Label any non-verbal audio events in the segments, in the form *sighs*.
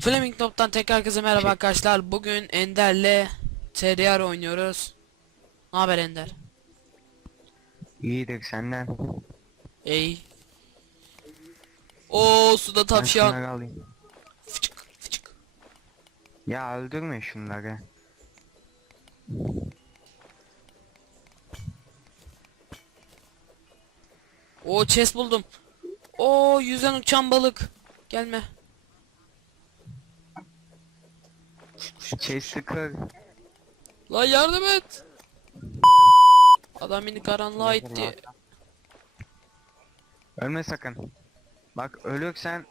Flaming Top'tan tekrar herkese merhaba Şey- arkadaşlar. Bugün Ender'le TDR oynuyoruz. Ne haber Ender? İyidir senden. Ey. O suda Ben tavşan. şunları alayım. Fıçık fıçık. Ya öldürme şunları. O chest buldum. O yüzen uçan balık. Gelme. Chest'i kır. La yardım et. Adam beni karanlığa itti. Ölme sakın. Bak ölürsen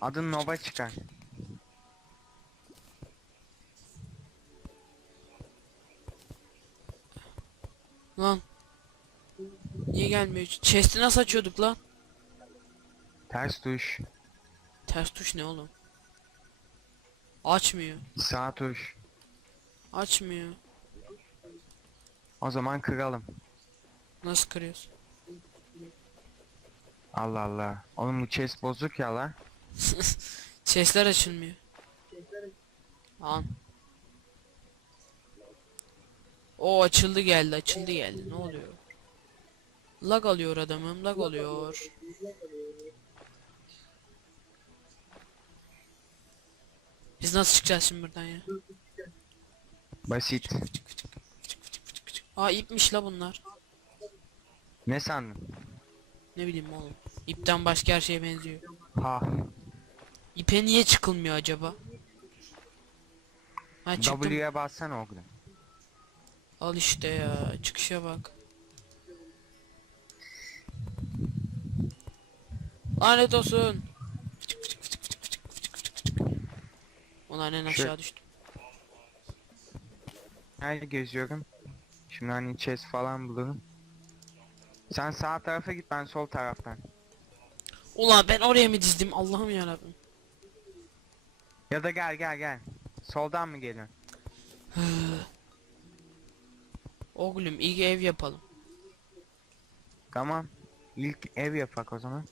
adın Nova çıkar. Lan. Niye gelmiyor? Chest'i nasıl açıyorduk lan? Ters tuş, Ters tuş ne oğlum? Açmıyor. sağ tuş. Açmıyor. O zaman kıralım. Nasıl kırıyoruz? Allah Allah. Oğlum bu chest bozuk ya la. *laughs* Chestler açılmıyor. An. O açıldı geldi açıldı geldi ne oluyor? Lag alıyor adamım lag alıyor. Biz nasıl çıkacağız şimdi buradan ya? Basit. Aa ipmiş la bunlar. Ne sandın? Ne bileyim oğlum. İpten başka her şeye benziyor. Ha. İpe niye çıkılmıyor acaba? Ha çıktım. W'ye bassana oğlum. Al işte ya çıkışa bak. Lanet olsun. Fıçık fıçık fıçık fıçık fıçık fıçık fıçık fıçık. Ulan en Şu- aşağı düştüm. Nerede geziyorum? Şimdi hani chest falan bulurum. Sen sağ tarafa git ben sol taraftan. Ulan ben oraya mı dizdim Allah'ım yarabbim. Ya da gel gel gel. Soldan mı geliyorsun? *sighs* Oğlum ilk ev yapalım. Tamam. İlk ev yapak o zaman.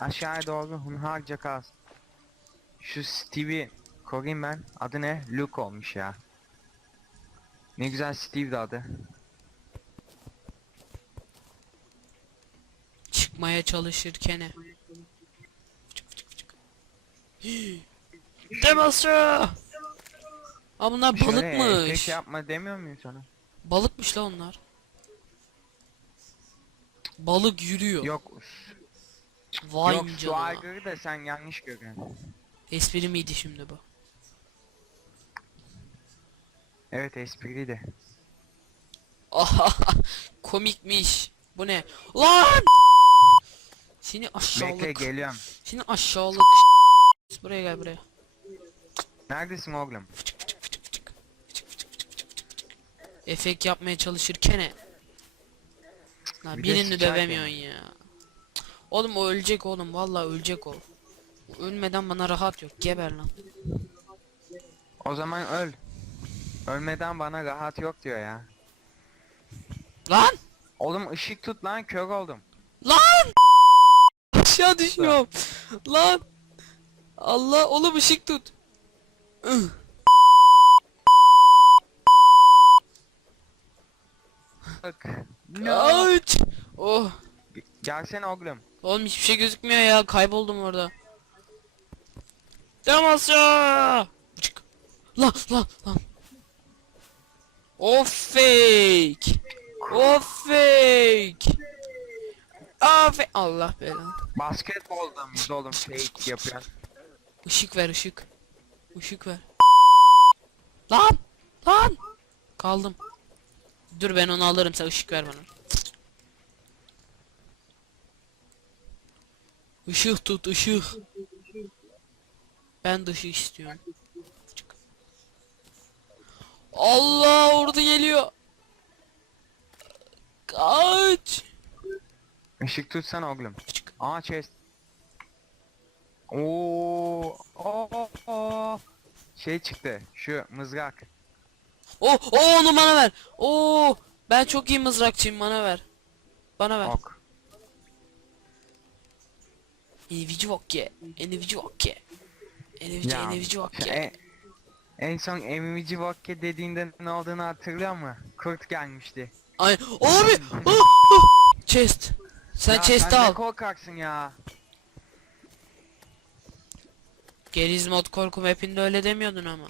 Aşağıya doğru hunharca kaz. Şu Steve'i koruyayım ben. Adı ne? Luke olmuş ya. Ne güzel Steve'di adı. Çıkmaya çalışırken. Fıçık fıçık fıçık. Hii. *gasps* Demasya! Aa bunlar Şöyle balıkmış. efekt yapma demiyor muyum sana? Balıkmış la onlar. Balık yürüyor. Yok. Vay yok canına. aygırı da sen yanlış görüyorsun. Espri miydi şimdi bu? Evet espriydi. Aha komikmiş. Bu ne? Lan! Seni Bekle aşağılık. geliyorum. Seni aşağılık. *laughs* Buraya gel buraya. Neredesin oğlum? Fıçık fıçık fıçık fıçık. Fıçık fıçık fıçık fıçık fıçık fıçık. Efekt yapmaya çalışırken. Lan Bir de birini sıçarken. dövemiyorsun ya. Oğlum o ölecek oğlum vallahi ölecek o. Ölmeden bana rahat yok. Geber lan. O zaman öl. Ölmeden bana rahat yok diyor ya. Lan! Oğlum ışık tut lan kör oldum. Lan! Aşağı düşüyorum. Lan! Allah oğlum ışık tut. Bak. Kaç! Oh! Gelsene oğlum. Oğlum hiçbir şey gözükmüyor ya. Kayboldum orada. Demasya! Çık. Lan lan lan. O fake. O fake. Fe Allah belanı. Basketbolda mıyız oğlum fake yapıyor. Işık ver ışık. Işık ver. Lan! Lan! Kaldım. Dur ben onu alırım sen ışık ver bana. Işık tut ışık. Ben de ışık istiyorum. Allah orada geliyor. Kaç. Işık tutsana oğlum. Aa chest. Oo, oo, oo. Şey çıktı. Şu mızrak. Oh, oh onu bana ver. Oo, ben çok iyi mızrakçıyım bana ver. Bana ver. Ok. Ki. Individual ki. Enevici Ya, enevici bak ya. E, en son Emici Vokke dediğinde ne olduğunu hatırlıyor musun? Kurt gelmişti. Ay abi. *laughs* ah, ah. Chest. Sen ya chest'i sen al. korkaksın ya. Geriz mod korku mapinde öyle demiyordun ama.